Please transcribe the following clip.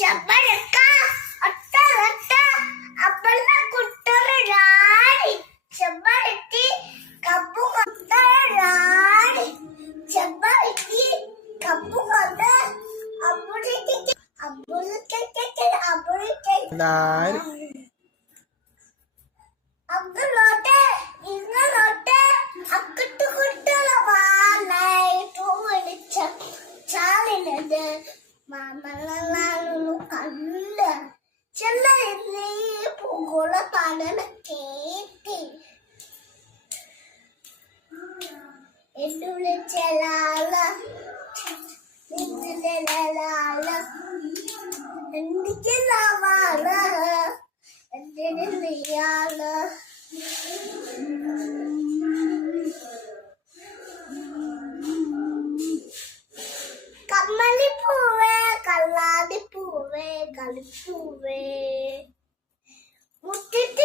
ചെമ്പരക്ക ഒട്ട ഒട്ട അപ്പള്ള കുട്ടറാടി ചെമ്പരത്തി കപ്പു കൊട്ടറാടി ചെമ്പരത്തി കപ്പു കൊട്ട അപ്പുറത്തേക്ക് അപ്പുറത്തേക്ക് അബ്ദുള്ളോട്ടെ ഇങ്ങോട്ടെ അക്കിട്ട് കുട്ടള വാലായിട്ട് വിളിച്ച ചാലിനത് മാമളു കല്ല ചെല്ല പൂഗോള പാടന കേട്ടി എന്നുള്ളിൽ ചെലാല നിന്നിലാല എനിക്ക് ലാവാല എന്തിനു നീയാല കമ്മലിപ്പൂവേ കല്ലാതിപ്പൂവേ കളിപ്പൂവേ മുറ്റിട്ട്